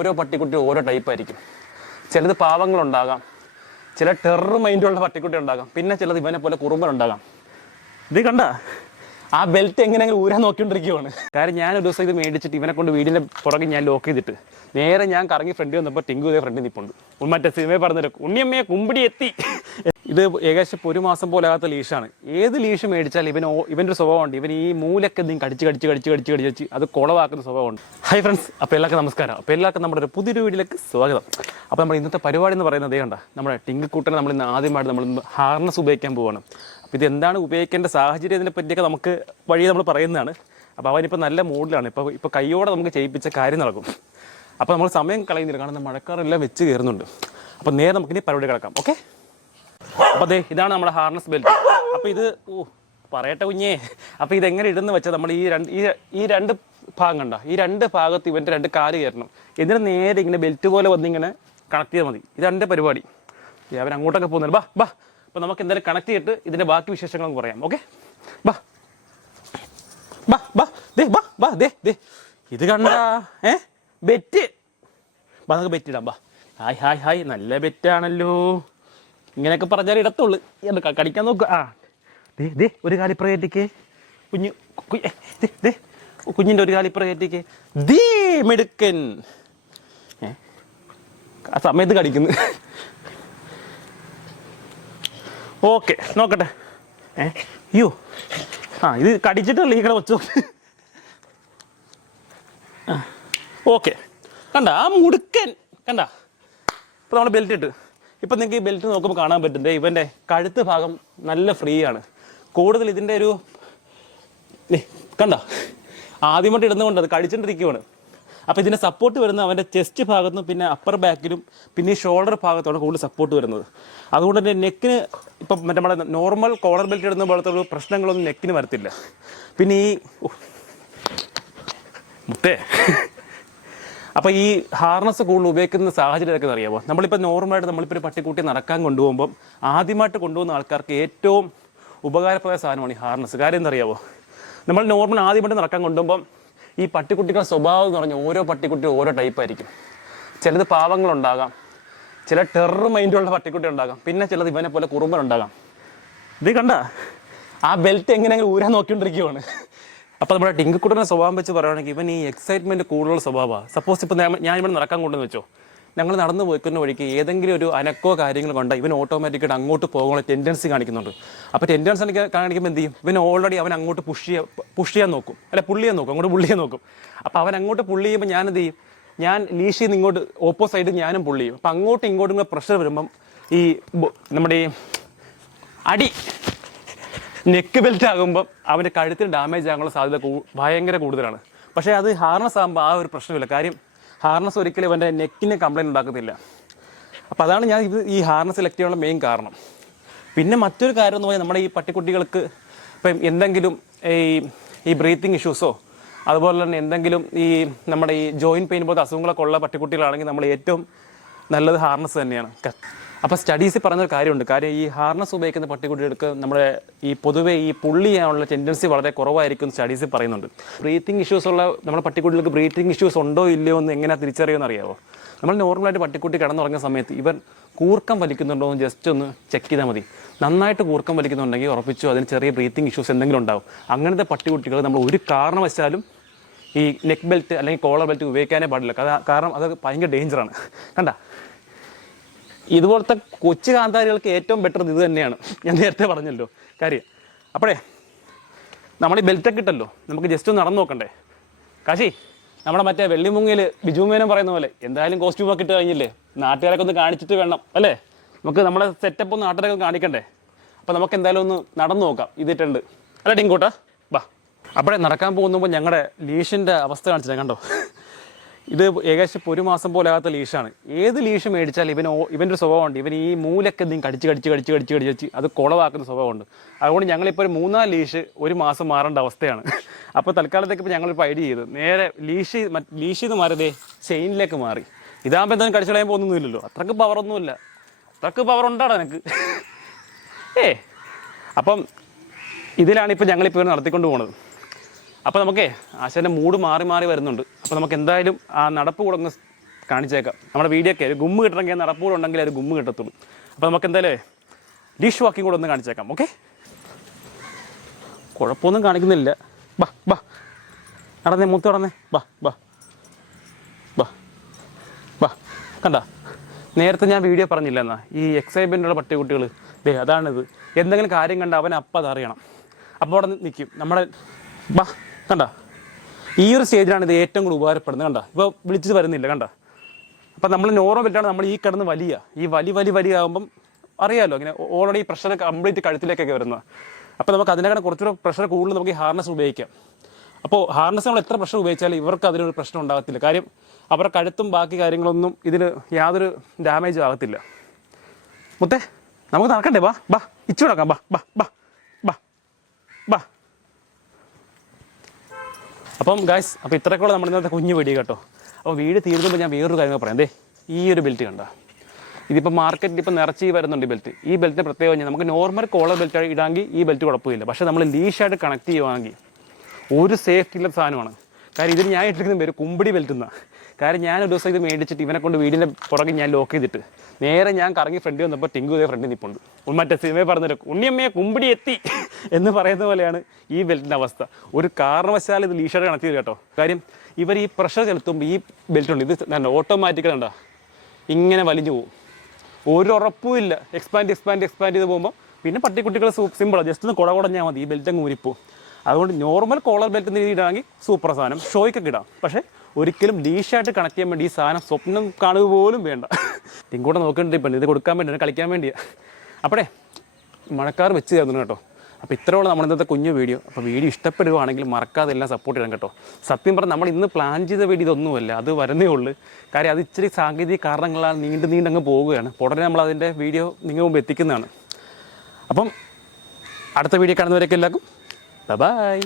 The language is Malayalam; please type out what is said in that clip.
ഓരോ പട്ടിക്കുട്ടി ഓരോ ടൈപ്പ് ആയിരിക്കും. ചിലത് പാവങ്ങളുണ്ടാകാം. ചില ടെറർ മൈൻഡുള്ള പട്ടിക്കുട്ടി ഉണ്ടാകാം. പിന്നെ ചിലത് ഇവനെ പോലെ കുറുമ്പനുണ്ടാകാം ഇത് കണ്ട? ആ ബെൽറ്റ് എങ്ങനെയെങ്കിലും ഊരാൻ നോക്കിക്കൊണ്ടിരിക്കുകയാണ് കാര്യം ഞാൻ ഒരു ദിവസം ഇത് മേടിച്ചിട്ട് ഇവനെ കൊണ്ട് വീടിന്റെ പുറകെ ഞാൻ ലോക്ക് ചെയ്തിട്ട് നേരെ ഞാൻ കറങ്ങി ഫ്രണ്ട് വന്നപ്പോൾ ടിങ്കു ഇതേ ഫ്രണ്ട് നിൽപ്പുണ്ട് മറ്റേ സിനിമയെ പറഞ്ഞിട്ട് ഉണ്ണിയമ്മയെ കുമ്പിടി എത്തി. ഇത് ഏകദേശം ഒരു മാസം പോലാകാത്ത ലീഷാണ് ഏത് ലീഷ് മേടിച്ചാൽ ഇവൻ ഇവന്റെ സ്വഭാവമുണ്ട്. ഇവൻ ഈ മൂലൊക്കെ എന്തെങ്കിലും കടിച്ച് കടിച്ച് കടിച്ച് കടിച്ച് കടിച്ച് അത് കുളവാക്കുന്ന സ്വഭാവമുണ്ട്. ഹൈ ഫ്രണ്ട്സ് അപ്പോൾ എല്ലാവർക്കും നമസ്കാരം. അപ്പോൾ എല്ലാവർക്കും നമ്മുടെ ഒരു പുതിയൊരു വീഡിയോയിലേക്ക് സ്വാഗതം. അപ്പോൾ നമ്മൾ ഇന്നത്തെ പരിപാടി എന്ന് പറയുന്നത് കണ്ട. നമ്മുടെ ടിങ്കിക്കൂട്ടനെ നമ്മൾ ഇന്ന് ആദ്യമായിട്ട് നമ്മൾ ഹാർനസ് ഉപയോഗിക്കാൻ പോവാണ്. അപ്പോൾ ഇത് എന്താണ് ഉപയോഗിക്കേണ്ട സാഹചര്യം ഇതിനെ പറ്റിയൊക്കെ നമുക്ക് വഴി നമ്മൾ പറയുന്നതാണ്. അപ്പോൾ അവനിപ്പോൾ നല്ല മൂഡിലാണ് ഇപ്പോൾ ഇപ്പോൾ കൈയോടെ നമുക്ക് ചെയ്യിപ്പിച്ച കാര്യം നടക്കും. അപ്പോൾ നമ്മൾ സമയം കളയുന്നില്ല. കാരണം മഴക്കാറെല്ലാം വെച്ച് കയറുന്നുണ്ട്. അപ്പോൾ നേരെ നമുക്കിനി പരിപാടി കിടക്കാം. ഓക്കെ അപ്പോൾ അതെ ഇതാണ് നമ്മുടെ ഹാർനസ് ബെൽറ്റ് അപ്പോൾ ഇത് ഓ പറയട്ടെ കുഞ്ഞേ. അപ്പോൾ ഇതെങ്ങനെ ഇടുന്ന വെച്ചാൽ നമ്മൾ ഈ രണ്ട് ഈ ഈ രണ്ട് ഭാഗം കണ്ട? ഈ രണ്ട് ഭാഗത്ത് ഇവന്റെ രണ്ട് കാൽ കയറണം. എന്നിട്ട് നേരെ ഇങ്ങനെ ബെൽറ്റ് പോലെ വന്നിങ്ങനെ കണക്ട് ചെയ്താൽ മതി. ഇതെന്റെ പരിപാടി. അവൻ അങ്ങോട്ടൊക്കെ പോകുന്നുണ്ട്. ബാ ബാ. അപ്പോൾ നമുക്ക് എന്തായാലും കണക്ട് ചെയ്തിട്ട് ഇതിന്റെ ബാക്കി വിശേഷങ്ങളും പറയാം. ഓക്കെ? ബാ. ബാ ബാ. ദേ ബാ ബാ ദേ ദേ. ഇത് കണ്ട ഏ? ബെറ്റ് ബാ നമുക്ക് ബെറ്റ് ഇടാം. ബാ. Hi hi hi. നല്ല ബെറ്റാണല്ലോ ഇങ്ങനെയൊക്കെ പറഞ്ഞാൽ ഇടത്തുള്ളു. എന്ന് കടിക്കാൻ നോക്കുക ആ. ദേ ദേ ഒരു കാലിപ്രകേറ്റിക്ക് കുഞ്ഞ് കുഞ്ഞു ദേ, കുഞ്ഞിന്റെ ഒരു കാലിപ്പുറ ദീ ദേ മെടുക്കൻ. ആ സമയത്ത് കടിക്കുന്നു. ഓക്കെ നോക്കട്ടെ. ഏ അയ്യോ. ആ ഇത് കടിച്ചിട്ടല്ലേ ഈ കട വെച്ചോ ഓക്കെ. കണ്ട ആ മുടുക്കൻ. കണ്ട. ഇപ്പോൾ നമ്മൾ ബെൽറ്റ് ഇട്ട്. ഇപ്പം നിങ്ങൾക്ക് ഈ ബെൽറ്റ് നോക്കുമ്പോൾ കാണാൻ പറ്റുന്നത് ഇവന്റെ കഴുത്ത് ഭാഗം നല്ല ഫ്രീ ആണ്. കൂടുതൽ ഇതിന്റെ ഒരു കണ്ടോ? ആദ്യമായിട്ട് ഇടുന്നതുകൊണ്ട് അത് കടിച്ചിട്ടിരിക്കുവാണ് അപ്പോൾ ഇതിന്റെ സപ്പോർട്ട് വരുന്നത് അവന്റെ ചെസ്റ്റ് ഭാഗത്തും പിന്നെ അപ്പർ ബാക്കിലും പിന്നെ ഷോൾഡർ ഭാഗത്താണ് കൂടുതൽ സപ്പോർട്ട് വരുന്നത്. അതുകൊണ്ട് തന്നെ നെക്കിന് ഇപ്പം മറ്റേ നമ്മുടെ നോർമൽ കോളർ ബെൽറ്റ് ഇടുന്ന പോലത്തെ ഒരു പ്രശ്നങ്ങളൊന്നും നെക്കിന് വരത്തില്ല. പിന്നെ ഈ മുത്തേ അപ്പോൾ ഈ ഹാർനസ് കൂടുതൽ ഉപയോഗിക്കുന്ന സാഹചര്യമൊക്കെ അറിയാമോ നമ്മളിപ്പോൾ നോർമലായിട്ട് നമ്മളിപ്പോൾ ഒരു പട്ടിക്കുട്ടി നടക്കാൻ കൊണ്ടുപോകുമ്പം ആദ്യമായിട്ട് കൊണ്ടുപോകുന്ന ആൾക്കാർക്ക് ഏറ്റവും ഉപകാരപ്രദ സാധനമാണ് ഈ ഹാർനസ് കാര്യം എന്തറിയാമോ നമ്മൾ നോർമൽ ആദ്യമായിട്ട് നടക്കാൻ കൊണ്ടുപോകുമ്പം ഈ പട്ടിക്കുട്ടികളുടെ സ്വഭാവം എന്ന് പറഞ്ഞാൽ ഓരോ പട്ടിക്കുട്ടി ഓരോ ടൈപ്പ് ആയിരിക്കും. ചിലത് പാവങ്ങളുണ്ടാകാം ചില ടെറർ മൈൻഡുള്ള പട്ടിക്കുട്ടി ഉണ്ടാകാം പിന്നെ ചിലത് ഇവനെ പോലെ കുറുമ്പനുണ്ടാകാം ഇത് കണ്ട? ആ ബെൽറ്റ് എങ്ങനെയെങ്കിലും ഊരാൻ നോക്കിക്കൊണ്ടിരിക്കുവാണ്. അപ്പോൾ നമ്മുടെ ടിങ്കിക്കുട്ടന്റെ സ്വഭാവം വെച്ച് പറയുകയാണെങ്കിൽ ഇവൻ ഈ എക്സൈറ്റ്മെന്റ് കൂടുതലുള്ള സ്വഭാവമാണ് സപ്പോസ് ഇപ്പോൾ ഞാൻ ഇവിടെ നടക്കാൻ കൊണ്ടെന്ന് വെച്ചോ. ഞങ്ങൾ നടന്നു പോയിക്കുന്ന വഴിക്ക് ഏതെങ്കിലും ഒരു അനക്കോ കാര്യങ്ങൾ കണ്ട ഇവൻ ഓട്ടോമാറ്റിക്കായിട്ട് അങ്ങോട്ട് പോകാനുള്ള ടെൻഡൻസി കാണിക്കുന്നുണ്ട്. അപ്പോൾ ടെൻഡൻസി കാണിക്കുമ്പോൾ എന്ത് ചെയ്യും? ഇവൻ ഓൾറെഡി അവൻ അങ്ങോട്ട് പുഷ് ചെയ്യാൻ പുഷ് ചെയ്യാൻ നോക്കും. അല്ല പുള്ളി ചെയ്യാൻ നോക്കും. അങ്ങോട്ട് പുള്ളി ചെയ്യാൻ നോക്കും. അപ്പോൾ അവൻ അങ്ങോട്ട് പുള്ളി ചെയ്യുമ്പോൾ ഞാൻ എന്ത് ചെയ്യും? ഞാൻ ലീഷിൽ നിന്ന് ഇങ്ങോട്ട് ഓപ്പോസൈഡ് ഞാനും പുള്ളിയും അപ്പോൾ അപ്പം അങ്ങോട്ടും ഇങ്ങോട്ടും കൂടെ പ്രഷർ വരുമ്പം ഈ നമ്മുടെ ഈ അടി നെക്ക് ബെൽറ്റ് ആകുമ്പോൾ അവന്റെ കഴുത്തിന് ഡാമേജ് ആകാനുള്ള സാധ്യത ഭയങ്കര കൂടുതലാണ്. പക്ഷേ അത് ഹാർനസ് ആകുമ്പോൾ ആ ഒരു പ്രശ്നമില്ല. കാര്യം ഹാർനസ് ഒരിക്കലും ഇവന്റെ നെക്കിന് കംപ്ലൈന്റ് ഉണ്ടാക്കത്തില്ല. അപ്പോൾ അതാണ് ഞാൻ ഇത് ഈ ഹാർനസ് സെലക്ട് ചെയ്യാനുള്ള മെയിൻ കാരണം. പിന്നെ മറ്റൊരു കാര്യം എന്ന് പറഞ്ഞാൽ നമ്മുടെ ഈ പട്ടിക്കുട്ടികൾക്ക് ഇപ്പം എന്തെങ്കിലും ഈ ഈ ബ്രീത്തിങ് ഇഷ്യൂസോ അതുപോലെ തന്നെ എന്തെങ്കിലും ഈ നമ്മുടെ ഈ ജോയിന്റ് പെയിൻ പോലത്തെ അസുഖങ്ങളൊക്കെ ഉള്ള പട്ടിക്കുട്ടികളാണെങ്കിൽ നമ്മൾ ഏറ്റവും നല്ലത് ഹാർനസ് തന്നെയാണ്. അപ്പോൾ സ്റ്റഡീസിൽ പറഞ്ഞൊരു കാര്യമുണ്ട്. കാര്യം ഈ ഹാർനസ് ഉപയോഗിക്കുന്ന പട്ടിക്കുട്ടികൾക്ക് നമ്മുടെ ഈ പൊതുവേ ഈ പുള്ളി ചെയ്യാനുള്ള ടെൻഡൻസി വളരെ കുറവായിരിക്കും സ്റ്റഡീസിൽ പറയുന്നുണ്ട്. ബ്രീത്തിങ് ഇഷ്യൂസ് ഉള്ള നമ്മുടെ പട്ടിക്കുട്ടികൾക്ക് ബ്രീത്തിങ് ഇഷ്യൂസ് ഉണ്ടോ ഇല്ലയോ എന്ന് എങ്ങനെ തിരിച്ചറിയുമെന്ന് അറിയാമോ നമ്മൾ നോർമലായിട്ട് പട്ടിക്കുട്ടി കിടന്നുറങ്ങുന്ന സമയത്ത് ഇവർ കൂർക്കം വലിക്കുന്നുണ്ടോ എന്ന് ജസ്റ്റ് ഒന്ന് ചെക്ക് ചെയ്താൽ മതി. നന്നായിട്ട് കൂർക്കം വലിക്കുന്നുണ്ടെങ്കിൽ ഉറപ്പിച്ചു അതിന് ചെറിയ ബ്രീത്തിങ് ഇഷ്യൂസ് എന്തെങ്കിലും ഉണ്ടാവും. അങ്ങനത്തെ പട്ടികുട്ടികൾ നമ്മൾ ഒരു കാരണവശാലും ഈ നെക്ക് ബെൽറ്റ് അല്ലെങ്കിൽ കോളർ ബെൽറ്റ് ഉപയോഗിക്കാനേ പാടില്ല. കാരണം അത് ഭയങ്കര ഡേഞ്ചറാണ് കണ്ട? ഇതുപോലത്തെ കൊച്ചു കാന്താരികൾക്ക് ഏറ്റവും ബെറ്റർ ഇത് തന്നെയാണ്. ഞാൻ നേരത്തെ പറഞ്ഞല്ലോ. കാര്യം അപ്പോഴേ നമ്മൾ ഈ ബെൽറ്റൊക്കെ ഇട്ടല്ലോ. നമുക്ക് ജസ്റ്റ് ഒന്ന് നടന്നു നോക്കണ്ടേ. കാശി നമ്മുടെ മറ്റേ വെള്ളിമുങ്ങിയിൽ ബിജുമേനം പറയുന്ന പോലെ എന്തായാലും കോസ്റ്റ്യൂമൊക്കെ ഇട്ട് കഴിഞ്ഞില്ലേ? നാട്ടുകാരൊക്കെ ഒന്ന് കാണിച്ചിട്ട് വേണം അല്ലേ? നമുക്ക് നമ്മുടെ സെറ്റപ്പ് ഒന്ന് നാട്ടുകാരൊക്കെ കാണിക്കണ്ടേ? അപ്പോൾ നമുക്ക് എന്തായാലും ഒന്ന് നടന്നു നോക്കാം. ഇതിട്ടുണ്ട് അല്ല ടിങ്കോട്ടാ വാ. അപ്പോഴേ നടക്കാൻ പോകുമ്പോൾ ഞങ്ങളുടെ ലീഷിന്റെ അവസ്ഥ കാണിച്ചില്ല കണ്ടോ? ഇത് ഏകദേശം ഇപ്പോൾ ഒരു മാസം പോലെ ആകാത്ത ലീഷാണ് ഏത് ലീഷ് മേടിച്ചാൽ ഇവൻ ഇവന്റെ ഒരു സ്വഭാവമുണ്ട്. ഇവൻ ഈ മൂലൊക്കെ എന്തെങ്കിലും കടിച്ച് കടിച്ച് കടിച്ച് കടിച്ച് കടിച്ച് അത് കുളവാക്കുന്ന സ്വഭാവമുണ്ട്. അതുകൊണ്ട് ഞങ്ങളിപ്പോൾ ഒരു മൂന്നാൽ ലീഷ് ഒരു മാസം മാറേണ്ട അവസ്ഥയാണ്. അപ്പോൾ തൽക്കാലത്തേക്ക് ഇപ്പോൾ ഞങ്ങളിപ്പോൾ ഐഡിയ ചെയ്തു. നേരെ ലീഷ് ലീഷ് നിന്ന് മാറിയതേ ചെയിനിലേക്ക് മാറി. ഇതാകുമ്പോൾ എന്തായാലും കടിച്ചു കളയാൻ പോകുന്നൊന്നുമില്ലല്ലോ അത്രയ്ക്ക് പവറൊന്നുമില്ല അത്രയ്ക്ക് പവർ ഉണ്ടാടാ എനിക്ക് ഏ അപ്പം ഇതിലാണ് ഇപ്പോൾ ഞങ്ങളിപ്പോൾ നടത്തിക്കൊണ്ട് പോകുന്നത് അപ്പോൾ നമുക്കേ ആശാന്റെ മൂഡ് മാറി മാറി വരുന്നുണ്ട്. അപ്പോൾ നമുക്ക് എന്തായാലും ആ നടപ്പ് കൂടെ ഒന്ന് കാണിച്ചേക്കാം. നമ്മുടെ വീഡിയോ ഒക്കെ ഒരു ഗുമ്മ് കിട്ടണമെങ്കിൽ നടപ്പ് കൂടെ ഉണ്ടെങ്കിൽ ഒരു ഗുമ്മ് കിട്ടത്തുള്ളൂ. അപ്പോൾ നമുക്ക് എന്തായാലും ഡിഷ് വാക്കിംഗ് കൂടെ ഒന്ന് കാണിച്ചേക്കാം ഓക്കെ? കുഴപ്പമൊന്നും കാണിക്കുന്നില്ല. ബാ ബാ. നടന്നേ മൂത്ത് നടന്നേ. ബാ ബാ. ബാ. ബാ. കണ്ട നേരത്തെ ഞാൻ വീഡിയോ പറഞ്ഞില്ല എന്നാ ഈ എക്സൈറ്റ്മെന്റുള്ള പട്ടികുട്ടികൾ ദേ അതാണിത്. എന്തെങ്കിലും കാര്യം കണ്ട അവൻ അപ്പം അതറിയണം. അപ്പോൾ അവിടെ നിൽക്കും നമ്മുടെ ബാ. കണ്ട? ഈ ഒരു സ്റ്റേജിലാണ് ഇത് ഏറ്റവും കൂടുതൽ ഉപകാരപ്പെടുന്നത് കണ്ട? ഇപ്പോൾ വിളിച്ച് വരുന്നില്ല കണ്ട? അപ്പം നമ്മൾ ബെൽറ്റാണ് നമ്മൾ ഈ കിടന്ന് വലിയ. ഈ വലി വലി വലിയ ആകുമ്പം അറിയാമല്ലോ ഇങ്ങനെ ഓൾറെഡി പ്രഷർ കംപ്ലീറ്റ് കഴുത്തിലേക്കൊക്കെ വരുന്നത് അപ്പോൾ നമുക്ക് അതിനേക്കാൾ കുറച്ചുകൂടെ പ്രഷർ കൂടുതൽ നമുക്ക് ഈ ഹാർനസ് ഉപയോഗിക്കാം. അപ്പോൾ ഹാർനസ് നമ്മൾ എത്ര പ്രഷർ ഉപയോഗിച്ചാലും ഇവർക്ക് അതിനൊരു പ്രശ്നം ഉണ്ടാകത്തില്ല. കാര്യം അവരുടെ കഴുത്തും ബാക്കി കാര്യങ്ങളൊന്നും ഇതിന് യാതൊരു ഡാമേജും ആകത്തില്ല. മുത്തേ നമുക്ക് നടക്കണ്ടേ? ബാ ബാ ഇച്ചു നടക്കാം. ബാ ബാ ബാ ബാ ബാ. അപ്പം ഗായ്സ് അപ്പോൾ ഇത്രക്കുള്ള നമ്മുടെ ഇന്നത്തെ കുഞ്ഞു വെടി കേട്ടോ. അപ്പോൾ വീട് തീർന്നുമ്പോൾ ഞാൻ വേറൊരു കാര്യം പറയാം. ദേ ഈ ഒരു ബെൽറ്റ് കണ്ട? ഇതിപ്പോൾ മാർക്കറ്റിൽ ഇപ്പോൾ നിറച്ച് വരുന്നുണ്ട് ഈ ബെൽറ്റ് ഈ ബെൽറ്റിന് പ്രത്യേകം കഴിഞ്ഞാൽ നമുക്ക് നോർമൽ കോളർ ബെൽറ്റ് ഇടാമെങ്കിൽ ഈ ബെൽറ്റ് കുഴപ്പമില്ല. പക്ഷേ നമ്മൾ ലീഷായിട്ട് കണക്ട് ചെയ്യുവാണെങ്കിൽ ഒരു സേഫ്റ്റി ഇല്ലാത്ത സാധനമാണ്. കാര്യം ഇതിന് ഞാൻ ഇട്ടിരിക്കുന്ന പേര് കുമ്പിടി ബെൽറ്റ് എന്നാ കാര്യം ഞാൻ ഒരു ദിവസം ഇത് മേടിച്ചിട്ട് ഇവനെ കൊണ്ട് വീടിന്റെ പുറകെ ഞാൻ ലോക്ക് ചെയ്തിട്ട് നേരെ ഞാൻ കറങ്ങി ഫ്രണ്ട് വന്നപ്പോൾ ടിങ്കു ഇതേ ഫ്രണ്ടിൽ നിൽപ്പുണ്ട് മറ്റേ സിനിമയെ പറഞ്ഞിട്ട് ഉണ്ണിയമ്മയെ കുമ്പിടി എത്തി എന്ന് പറയുന്ന പോലെയാണ് ഈ ബെൽറ്റിന്റെ അവസ്ഥ. ഒരു കാരണവശാൽ ഇത് ലീഷർ കണക്ട് ചെയ്ത് കേട്ടോ. കാര്യം ഇവർ ഈ പ്രഷർ ചെലുത്തുമ്പോൾ ഈ ബെൽറ്റ് ഉണ്ട്. ഇത് ഓട്ടോമാറ്റിക്കൽ ഉണ്ടോ ഇങ്ങനെ വലിഞ്ഞു പോകും ഒരു ഉറപ്പും ഇല്ല. എക്സ്പാൻഡ് എക്സ്പാൻഡ് എക്സ്പാൻഡ് ചെയ്ത് പോകുമ്പോൾ പിന്നെ പട്ടിക്കുട്ടികൾ സിമ്പിളാണ് ജസ്റ്റ് ഒന്ന് കുട കുടഞ്ഞാൽ മതി. ഈ ബെൽറ്റ് അങ്ങ് ഊരിപ്പോ അതുകൊണ്ട് നോർമൽ കോളർ ബെൽറ്റ് ഇടാമെങ്കിൽ സൂപ്പർ സാധനം. ഷോയ്ക്കൊക്കെ ഇടാം. പക്ഷേ ഒരിക്കലും ലീഷായിട്ട് കണക്ട് ചെയ്യാൻ വേണ്ടി ഈ സാധനം സ്വപ്നം കാണുക പോലും വേണ്ട. ഇങ്ങോട്ട് നോക്കേണ്ടി ഇപ്പം ഇത് കൊടുക്കാൻ വേണ്ടി കളിക്കാൻ വേണ്ടിയാ. അപ്പോഴേ മഴക്കാർ വെച്ച് തരുന്നു കേട്ടോ. അപ്പോൾ ഇത്രയുള്ള നമ്മുടെ ഇന്നത്തെ കുഞ്ഞു വീഡിയോ. അപ്പോൾ വീഡിയോ ഇഷ്ടപ്പെടുകയാണെങ്കിൽ മറക്കാതെ എല്ലാം സപ്പോർട്ട് ചെയ്യണം കേട്ടോ. സത്യം പറഞ്ഞാൽ നമ്മൾ ഇന്ന് പ്ലാൻ ചെയ്ത വീഡിയോ ഇതൊന്നുമല്ല അത് വരുന്നേ ഉള്ളൂ. കാര്യം അത് ഇച്ചിരി സാങ്കേതിക കാരണങ്ങളാൽ നീണ്ട് നീണ്ടങ്ങ് പോവുകയാണ്. ഉടനെ നമ്മൾ അതിന്റെ വീഡിയോ നിങ്ങൾ മുമ്പ് എത്തിക്കുന്നതാണ്. അപ്പം അടുത്ത വീഡിയോ കാണുന്നവരൊക്കെ എല്ലാവർക്കും ബൈ